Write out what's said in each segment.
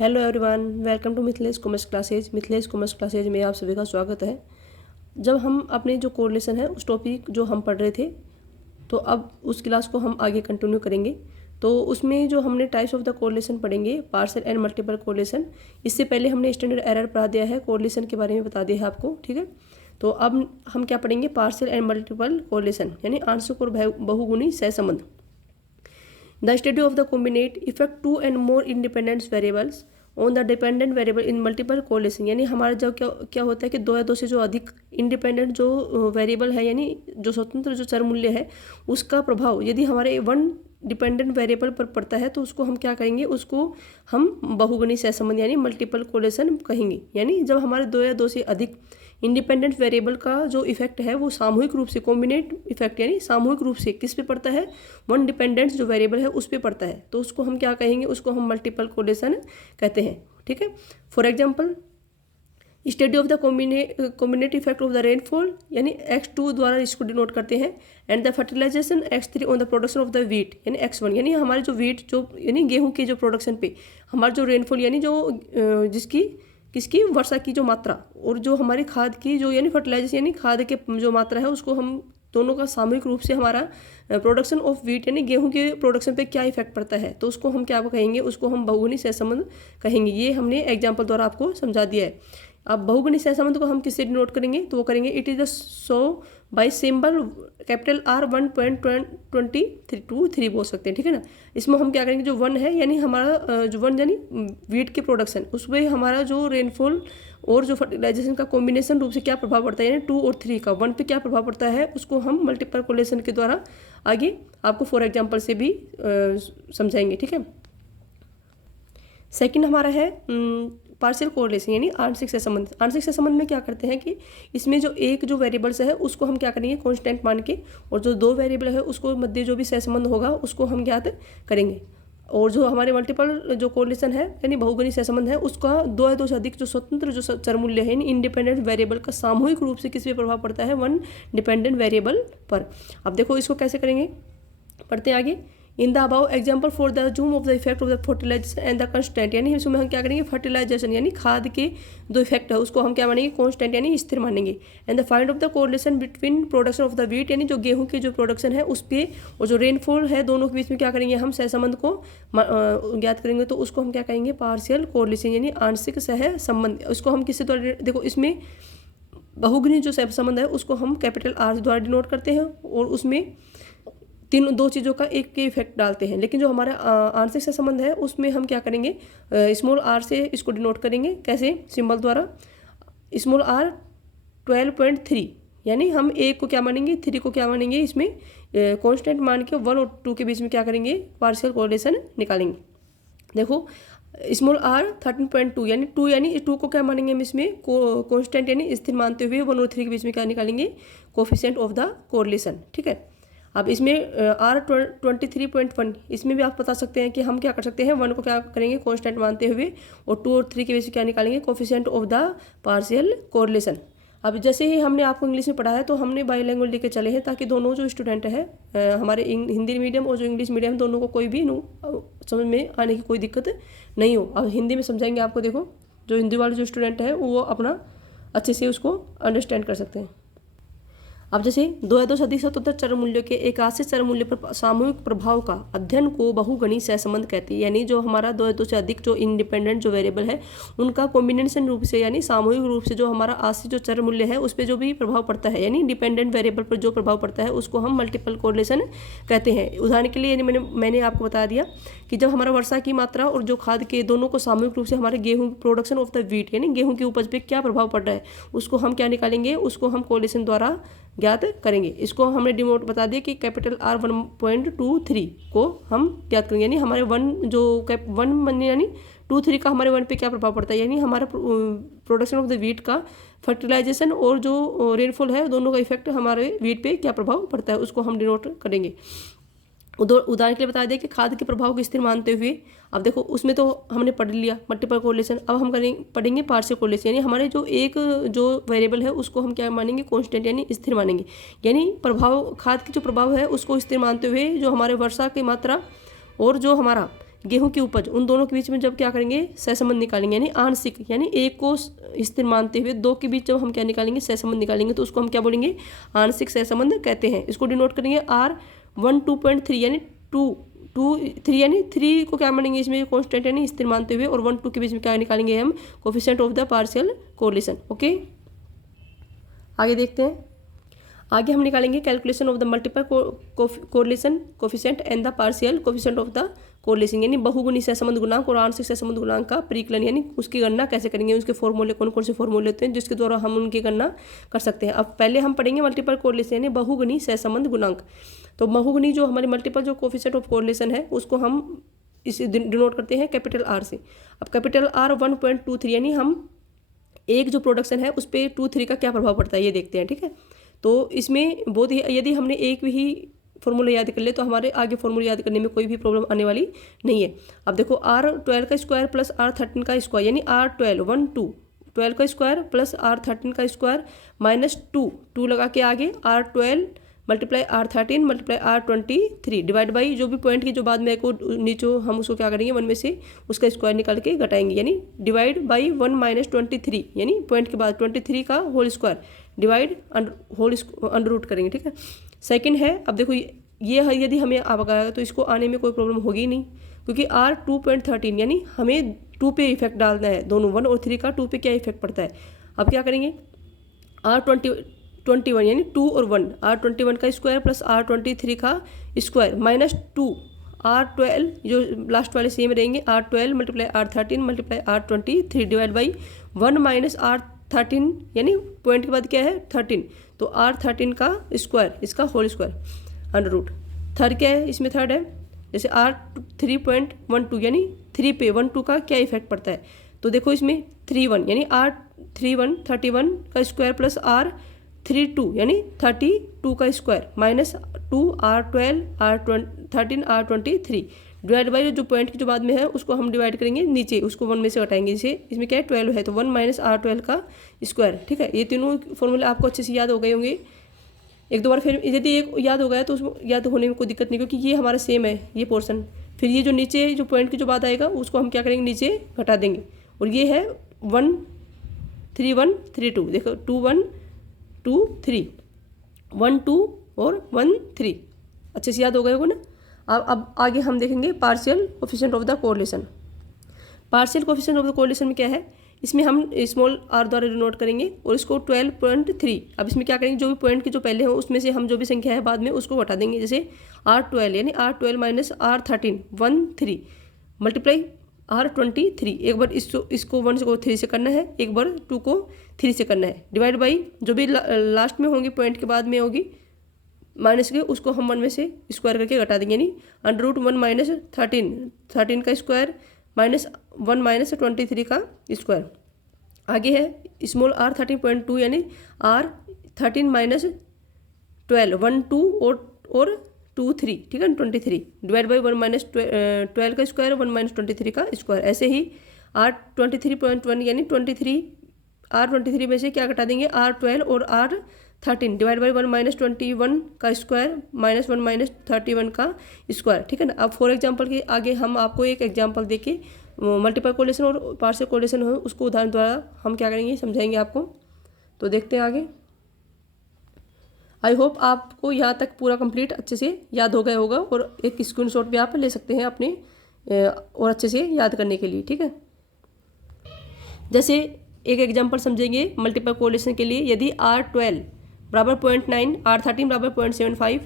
Hello everyone, welcome to Mithilesh commerce classes. Mithilesh commerce classes में आप सभी का स्वागत है। जब हम अपने जो कोरिलेशन है उस टॉपिक जो हम पढ़ रहे थे, तो अब उस क्लास को हम आगे कंटिन्यू करेंगे। तो उसमें जो हमने टाइप्स ऑफ द कोरिलेशन पढ़ेंगे, पार्शियल एंड मल्टीपल कोरिलेशन। इससे पहले हमने स्टैंडर्ड एरर पढ़ा दिया है, कोरिलेशन के बारे में बता दिया है आपको, ठीक है। तो अब हम क्या पढ़ेंगे, पार्शियल एंड मल्टीपल कोरिलेशन यानी आंशिक और बहुगुणी सहसंबंध। The study of the combinate effect two and more independent variables on the dependent variable in multiple correlation। यानी हमारा जब क्या होता है कि दो या दो से जो अधिक इंडिपेंडेंट जो वेरिएबल है यानी जो स्वतंत्र जो चर मूल्य है उसका प्रभाव यदि हमारे वन डिपेंडेंट वेरिएबल पर पड़ता है तो उसको हम क्या करेंगे, उसको हम बहुगुणी सहसंबंध यानी मल्टीपल कोरिलेशन कहेंगे। यानी जब हमारे दो या दो से अधिक इंडिपेंडेंट वेरिएबल का जो इफेक्ट है वो सामूहिक रूप से, कॉम्बिनेट इफेक्ट यानी सामूहिक रूप से किस पे पड़ता है, वन डिपेंडेंट जो वेरिएबल है उस पे पड़ता है, तो उसको हम क्या कहेंगे, उसको हम मल्टीपल कोरिलेशन कहते हैं, ठीक है। For example, study of the combined effect of the rainfall यानी x2 द्वारा इसको डिनोट करते हैं, and the fertilisation x3 on the production of the wheat यानी x1 यानी हमारे जो वीट जो यानी गेहूं के जो प्रोडक्शन पे हमारा जो रेनफॉल यानी जो जिसकी किसकी वर्षा की जो मात्रा और जो हमारी खाद की जो यानी फर्टिलाइजेशन यानी खाद के जो मात्रा है उसको हम दोनों का सामूहिक रूप से हमारा प्रोडक्शन ऑफ वीट यानी गेहूं के प्रोडक्शन पे क्या इफेक्ट पड़ता है, तो उसको हम क्या कहेंगे, उसको हम बहुगुणी सहसंबंध कहेंगे। ये हमने एग्जाम्पल द्वारा आपको समझा दिया है। अब बहुगुणी सहसंबंध को हम किससे डिनोट करेंगे, तो वो करेंगे it is the so by symbol capital R 1.23 बोल सकते हैं, ठीक है ना। इसमें हम क्या करेंगे, जो वन है यानी हमारा जो वन यानी वीट के प्रोडक्शन उसमें हमारा जो रेनफॉल और जो फर्टिलाइजेशन का कॉम्बिनेशन रूप से क्या प्रभाव पड़ता है यानी 2 और 3 का वन पे क्या प्रभाव पड़ता है उसको हम मल्टीपल कोरिलेशन के द्वारा आगे आपको फॉर एग्जाम्पल से भी समझाएंगे, ठीक है। सेकंड हमारा है पार्शियल कोरिलेशन यानी आंशिक सहसंबंध। आंशिक सहसंबंध में क्या करते हैं कि इसमें जो एक जो वेरिएबल्स है उसको हम क्या करेंगे कांस्टेंट मान के, और जो दो वेरिएबल है उसको मध्य जो भी सहसंबंध होगा उसको हम ज्ञात करेंगे। और जो हमारे मल्टीपल जो कोरिलेशन है यानी बहुगुणी सहसंबंध है उसका दो या दो से अधिक जो स्वतंत्र जो चर मूल्य है यानी इंडिपेंडेंट वेरिएबल का सामूहिक रूप से किस पे प्रभाव पड़ता है, वन डिपेंडेंट वेरिएबल पर। अब देखो इसको कैसे करेंगे, पढ़ते हैं आगे। In the above example for the zoom of the effect of the fertilisation and the constant यानी इसमें हम क्या करेंगे, फर्टिलाइजेशन यानी खाद के जो इफेक्ट है उसको हम क्या मानेंगे, कांस्टेंट यानी स्थिर मानेंगे। And the find of the correlation between production of the wheat यानी जो गेहूं के जो प्रोडक्शन है उस पे और जो रेनफॉल है दोनों के बीच में क्या करेंगे, हम सहसंबंध को ज्ञात करेंगे, तो उसको हम क्या कहेंगे, पार्शियल कोरिलेशन यानी आंशिक सहसंबंध। उसको हम किससे द्वारा, देखो इसमें बहुगुणी जो सहसंबंध है उसको हम कैपिटल R द्वारा डिनोट करते हैं और उसमें दो चीज़ों का एक के इफेक्ट डालते हैं। लेकिन जो हमारा आंशिक सहसंबंध है उसमें हम क्या करेंगे, स्मॉल r से इसको डिनोट करेंगे, कैसे, सिंबल द्वारा। स्मॉल r 12.3 यानी हम एक को क्या मानेंगे, 3 को क्या मानेंगे, इसमें कांस्टेंट मान के 1 और 2 के बीच में क्या करेंगे, पार्शियल कोरिलेशन निकालेंगे। देखो स्मॉल r 13.2 यानी 2 यानी 2 को क्या मानेंगे हम इसमें कांस्टेंट यानी स्थिर मानते हुए 1 और 3 के बीच में क्या निकालेंगे, कोफिशिएंट ऑफ द कोरिलेशन, ठीक है। अब इसमें R 23.1 इसमें भी आप बता सकते हैं कि हम क्या कर सकते हैं, 1 को क्या करेंगे कांस्टेंट मानते हुए और 2 और 3 के बीच में क्या निकालेंगे, coefficient of the partial correlation. अब जैसे ही हमने आपको इंग्लिश में पढ़ा है तो हमने बाईलैंग्वेज लेके चले हैं ताकि दोनों जो स्टूडेंट है हमारे हिंदी मीडियम और जो इंग्लिश मीडियम दोनों को कोई भी समझ में आने की कोई दिक्कत नहीं हो। अब हिंदी में समझाएंगे आपको, देखो जो हिंदी वाले जो स्टूडेंट है वो अपना अच्छे से उसको अंडरस्टैंड कर सकते हैं। अब जैसे दो या दो से अधिक स्वतंत्र चर मूल्यों के एक आश्रित चर मूल्य पर सामूहिक प्रभाव का अध्ययन को बहुगुणी सहसंबंध कहते हैं। यानी जो हमारा दो या दो से अधिक जो इंडिपेंडेंट जो वेरिएबल है उनका कॉम्बिनेशन रूप से यानी सामूहिक रूप से जो हमारा आश्रित जो चर मूल्य है उस पर जो भी प्रभाव पड़ता है यानी डिपेंडेंट वेरिएबल पर जो प्रभाव पड़ता है उसको हम मल्टीपल कोरिलेशन कहते हैं। उदाहरण के लिए मैंने आपको बता दिया कि जब हमारा वर्षा की मात्रा और जो खाद के दोनों को सामूहिक रूप से हमारे गेहूं प्रोडक्शन ऑफ द वीट यानी गेहूं की उपज पे क्या प्रभाव पड़ रहा है उसको हम क्या निकालेंगे, उसको हम कोरिलेशन द्वारा ज्ञात करेंगे। इसको हमने डिनोट बता दिया कि कैपिटल R 1.23 को हम ज्ञात करेंगे यानी हमारे वन यानी 2-3 का हमारे वन पे क्या प्रभाव पड़ता है यानी हमारा प्रोडक्शन ऑफ द वीट का फर्टिलाइजेशन और जो रेनफॉल है दोनों का इफेक्ट हमारे वीट पे क्या प्रभाव पड़ता है उसको हम डिनोट करेंगे। उदाहरण के लिए बता दें कि खाद के प्रभाव को स्थिर मानते हुए, अब देखो उसमें तो हमने पढ़ लिया मल्टीपल कोरिलेशन, अब हम पढ़ेंगे पार्शियल कोरिलेशन यानी हमारे जो एक जो वेरिएबल है उसको हम क्या मानेंगे, कांस्टेंट यानी स्थिर मानेंगे। यानी प्रभाव खाद की जो प्रभाव है उसको स्थिर मानते हुए जो हमारे वर्षा की मात्रा और जो हमारा गेहूं की उपज, उन दोनों के बीच में जब क्या करेंगे सहसंबंध निकालेंगे, यानी आंशिक, यानी एक को स्थिर मानते हुए दो के बीच जब हम क्या निकालेंगे सहसंबंध निकालेंगे तो उसको हम क्या बोलेंगे आंशिक सहसंबंध कहते हैं। इसको डिनोट करेंगे R1 2.3 यानी 3 यानी 3 को क्या मानेंगे इसमें कांस्टेंट यानी स्थिर मानते हुए, और 1 2 के बीच में क्या निकालेंगे हम coefficient of the partial correlation. Okay, आगे देखते हैं। आगे हम निकालेंगे calculation of the multiple correlation coefficient and the partial coefficient of the correlation, यानी बहुगुणी सहसंबंध गुणांक और आंशिक सहसंबंध गुणांक का परिकलन, यानी उसकी गणना कैसे करेंगे, उसके फॉर्मूले कौन कौन से फॉर्मूले होते हैं जिसके द्वारा हम उनकी गणना कर सकते हैं। अब पहले हम पढ़ेंगे मल्टीपल कोरिलेशन यानी बहुगुणी सहसंबंध गुणांक। तो बहुगुणी जो हमारे मल्टीपल जो कोफिशिएंट ऑफ कोरिलेशन है उसको हम इसे डिनोट करते हैं कैपिटल R से। अब कैपिटल R 1.23 यानी हम एक जो प्रोडक्शन है उस पर 2-3 का क्या प्रभाव पड़ता है ये देखते हैं, ठीक है। तो इसमें बहुत ही, यदि हमने एक भी फॉर्मूला याद कर ले तो हमारे आगे फॉर्मूला याद करने में कोई भी प्रॉब्लम आने वाली नहीं है। अब देखो R12 का स्क्वायर प्लस R13 का स्क्वायर यानी R12 का स्क्वायर प्लस R13 का स्क्वायर माइनस 2 लगा के आगे R12 multiply R13 multiply R23 divide by जो भी पॉइंट की जो बाद में को नीचे हम उसको क्या करेंगे 1 में से उसका स्क्वायर निकाल के घटाएंगे, यानी डिवाइड बाई 1 माइनस 23 यानी पॉइंट के बाद 23 का whole square divide whole under root करेंगे, ठीक है। सेकंड है, अब देखो ये यदि हमें आ गया तो इसको आने में कोई प्रॉब्लम होगी नहीं, क्योंकि R 2.13 यानी हमें 2 पे इफेक्ट डालना है, दोनों 1 और 3 का 2 पे क्या इफेक्ट पड़ता है। अब क्या करेंगे R21 यानी 2 और 1 R21 का स्क्वायर प्लस R23 का स्क्वायर माइनस 2 R12 जो लास्ट वाले सेम रहेंगे R12 multiply R13 multiply R23 divide by 1 minus R13 यानी पॉइंट के बाद क्या है 13, तो R13 का स्क्वायर इसका whole square under root. Third क्या है इसमें, थर्ड है जैसे R3.12 यानी 3 पे 1 2 का क्या इफेक्ट पड़ता है, तो देखो इसमें 31 यानी R31 का स्क्वायर प्लस R32 यानी 32 का square minus 2 R12 R13 R23 divide by जो पॉइंट की जो बाद में है उसको हम डिवाइड करेंगे नीचे, उसको 1 में से घटाएंगे, जैसे इसमें क्या है 12 है तो 1 माइनस R12 का स्क्वायर, ठीक है। ये तीनों फॉर्मूले आपको अच्छे से याद हो गए होंगे। एक दो बार फिर यदि एक याद हो गया तो उसको याद होने में कोई दिक्कत नहीं, क्योंकि ये हमारा सेम है ये पोर्शन। फिर ये जो नीचे जो पॉइंट की जो बात आएगा उसको हम क्या करेंगे नीचे घटा देंगे, और ये है 1 3 1 3 2, देखो 2 1 2 3 1 2 और 1 3 अच्छे से याद हो गए होगा ना। अब आगे हम देखेंगे partial coefficient of the correlation. Partial coefficient of the correlation में क्या है, इसमें हम स्मॉल r द्वारा डिनोट करेंगे और इसको 12.3। अब इसमें क्या करेंगे जो भी पॉइंट के जो पहले हो उसमें से हम जो भी संख्या है बाद में उसको हटा देंगे, जैसे R12 यानी R12 minus R13 13 multiply R23, एक बार इसको 1 को 3 से करना है, एक बार 2 को 3 से करना है, डिवाइड बाई जो भी लास्ट में होंगी पॉइंट के बाद में होगी माइनस के उसको हम 1 में से स्क्वायर करके घटा देंगे, यानी अंडर रूट 1 माइनस 13 का स्क्वायर माइनस 1 माइनस 23 का स्क्वायर। आगे है स्मॉल R 13.2 यानी R13 माइनस 12 1 2 और 2 3, ठीक है 23 डिवाइड बाई 1 माइनस 12 का स्क्वायर 1 माइनस 23 का स्क्वायर। ऐसे ही R 23.1 यानी 23 R23 में से क्या घटा देंगे R12 और R13 डिवाइड बाई 1 माइनस 21 का स्क्वायर माइनस 1 माइनस 31 का स्क्वायर, ठीक है ना। अब फॉर एग्जांपल के आगे हम आपको एक एग्जांपल देके मल्टीपल कोरिलेशन और पार्शियल कोरिलेशन हो उसको उदाहरण द्वारा हम क्या करेंगे समझाएंगे आपको। तो देखते हैं आगे। आई होप आपको यहाँ तक पूरा कंप्लीट अच्छे से याद हो गया होगा, और एक स्क्रीनशॉट भी आप ले सकते हैं अपने और अच्छे से याद करने के लिए, ठीक है। जैसे एक एग्जांपल समझेंगे मल्टीपल कोरिलेशन के लिए, यदि R12 बराबर 0.9 R13 बराबर 0.75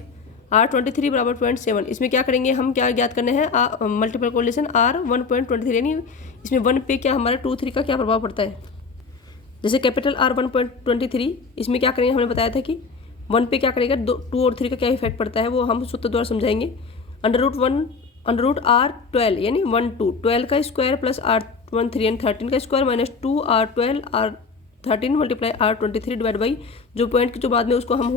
R23 बराबर 0.7, इसमें क्या करेंगे हम क्या ज्ञात करना है मल्टीपल कोरिलेशन R 1.23 यानी इसमें 1 पे क्या हमारा 2 3 का क्या प्रभाव पड़ता है। जैसे कैपिटल R 1.23 इसमें क्या करेंगे हमने बताया था कि 1 पे क्या करेगा 2 और 3 का क्या इफेक्ट पड़ता है वो हम सूत्र द्वारा समझाएंगे। अंडर रूट R12 यानी 1 2 12 का स्क्वायर प्लस R13 यानी 13 का square minus 2 R12 R13 multiply R23 divide by जो पॉइंट के जो बाद में उसको हम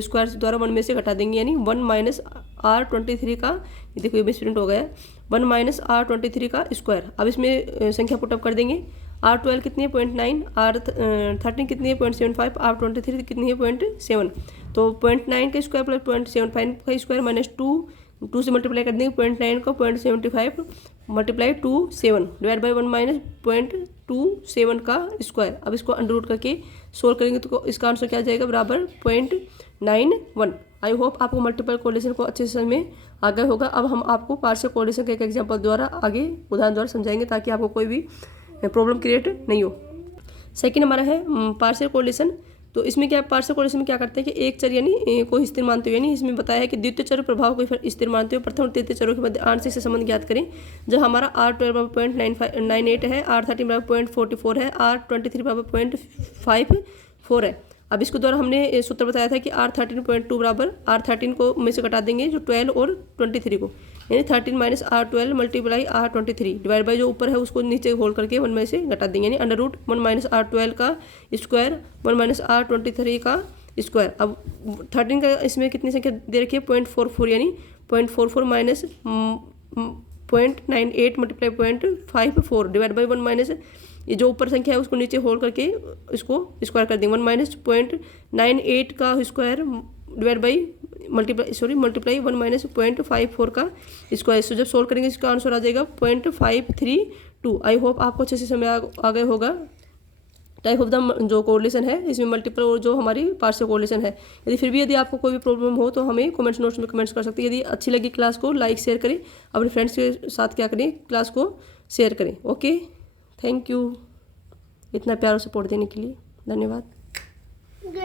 स्क्वायर द्वारा 1 में से घटा देंगे, यानी 1 माइनस R23 का, देखो ये मिसप्रिंट हो गया 1 माइनस R23 का स्क्वायर। अब इसमें संख्या पुटअप कर देंगे। R12 कितनी है 0.9, R13 कितनी है 0.75, R23 कितनी है 0.7, तो 0.9 का स्क्वायर प्लस 0.75 का स्क्वायर माइनस 2 से मल्टीप्लाई कर देंगे 0.9 को 0.75 मल्टीप्लाई 27 डिवाइड बाई 1 माइनस 0.27 का स्क्वायर। अब इसको अंडर रूट करके सोल्व करेंगे तो इसका आंसर क्या आ जाएगा, बराबर 0.91। आई होप आपको मल्टीपल कोरिलेशन को अच्छे से समझ में आ गया होगा। अब हम आपको पार्शियल कोरिलेशन के एक एग्जांपल द्वारा आगे उदाहरण द्वारा समझाएंगे ताकि आपको कोई भी प्रॉब्लम क्रिएट नहीं हो। सेकंड हमारा है पार्शियल कोरिलेशन। तो इसमें क्या, पार्शियल कोरिलेशन में क्या करते हैं कि एक चर यानी को स्थिर मानते हुए, यानी इसमें बताया है कि द्वितीय चर प्रभाव को स्थिर मानते हुए प्रथम और तृतीय चरों के मध्य आंशिक से संबंध ज्ञात करें। जब हमारा R12 बराबर 0.98 है, R13 बराबर 0.44 है, R23 बराबर 0.54 है। अब इसको द्वारा हमने सूत्र बताया था कि R13.2 बराबर R13 को में से घटा देंगे जो 12 और 23 को, यानी 13 minus R12 multiply R23 divide by जो ऊपर है उसको नीचे होल्ड करके 1 में से घटा देंगे, यानी अंडर रूट 1 माइनस R12 का स्क्वायर 1 माइनस R23 का स्क्वायर। अब 13 का इसमें कितनी संख्या दे रखी है, 0.44, यानी 0.44 minus 0.98 multiply 0.54 divide by 1 minus ये जो ऊपर संख्या है उसको नीचे होल्ड करके इसको स्क्वायर कर देंगे, 1 माइनस 0.98 का square divide by multiply 1 minus 0.54 का स्क्वायर। सो जब सोल्व करेंगे इसका आंसर आ जाएगा 0.532। आई होप आपको अच्छे से समझ आ गया होगा टाइप ऑफ द जो कोरिलेशन है इसमें मल्टीपल और जो हमारी पार्शियल कोरिलेशन है। यदि आपको कोई भी प्रॉब्लम हो तो हमें कमेंट्स नोट्स में कमेंट्स कर सकते हैं। यदि अच्छी लगी क्लास को लाइक शेयर करें, अपने फ्रेंड्स के साथ क्या करें, क्लास को शेयर करें। ओके, थैंक यू इतना प्यार और सपोर्ट देने के लिए, धन्यवाद।